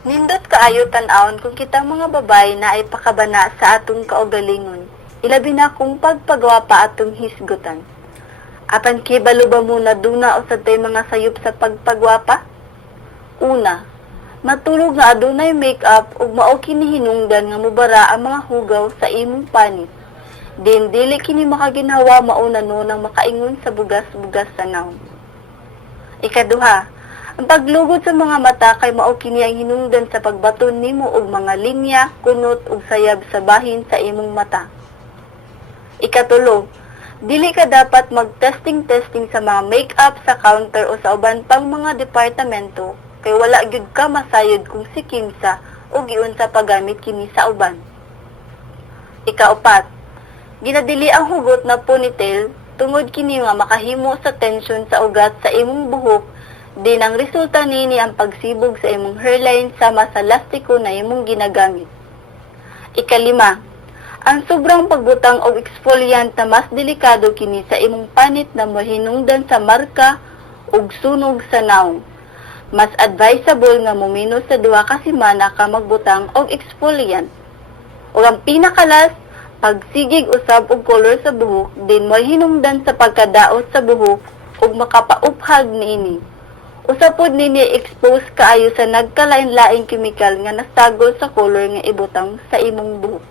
Nindot kaayo tan-awon kung kita mga babay na ay pakabana sa atong kaugalingon. Ilabi na kung pagpagawa pa atong hisgutan. Apan kibalo ba muna duna o sa tay mga sayop sa pagpagwapa? Una, matulog nga adunay make-up ug mao kini hinungdan nga mubara ang mga hugaw sa imong panit. Din dili kini makaginhawa mauna no nang makaingon sa bugas-bugas sa naong. Ikaduha, ang paglugod sa mga mata kay mao kini ang hinungdan sa pagbaton nimo og mga linya, kunot ug sayab sa bahin sa imong mata. Ikatulo, dili ka dapat mag-testing-testing sa mga make-up sa counter o sa uban pang mga departamento kay wala gyud ka masayod kung si Kimsa o giunsa paggamit kini sa uban. Ikaapat, ginadili ang hugot na ponytail tungod kini nga makahimo sa tensyon sa ugat sa imong buhok. Din ang resulta nini ang pagsibog sa imong hairline sama sa lastiko na imong ginagamit. Ikalima, ang sobrang pagbutang og exfoliant na mas delikado kini sa imong panit na mahinungdan sa marka ug sunog sa naong. Mas advisable nga muminos sa 2 ka semana ka magbutang og exfoliant. Ug ang pinakalas, pagsigig usab og color sa buhok din mahinungdan sa pagkadaot sa buhok ug makapauphag niini. Usapod nini expose kaayo sa nagkalain-laing kemikal nga nastagol sa color nga ibutang sa imong buhok.